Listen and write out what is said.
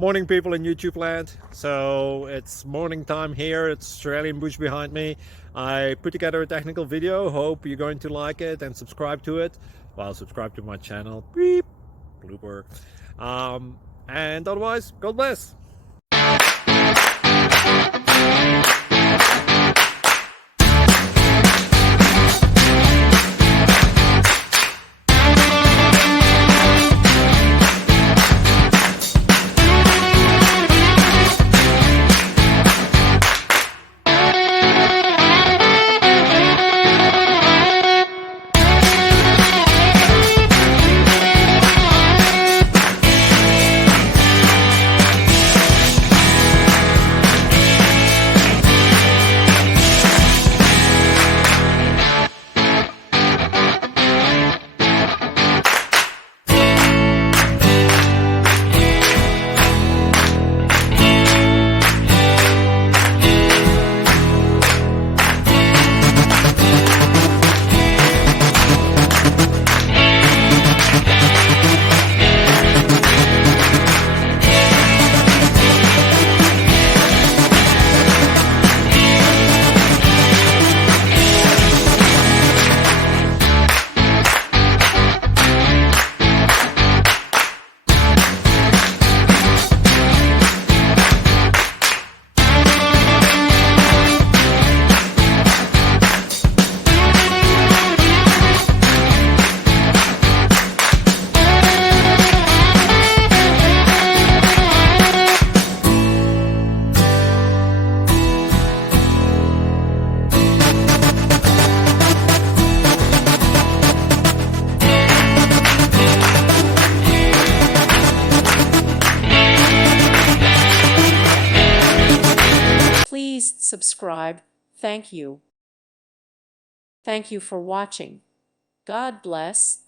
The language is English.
Morning, people in YouTube land. So it's morning time here. It's Australian bush behind me. I put together a technical video. Hope you're going to like it and subscribe to it. Well, subscribe to my channel. Beep. Blooper. And otherwise, God bless. Please subscribe. Thank you. Thank you for watching. God bless.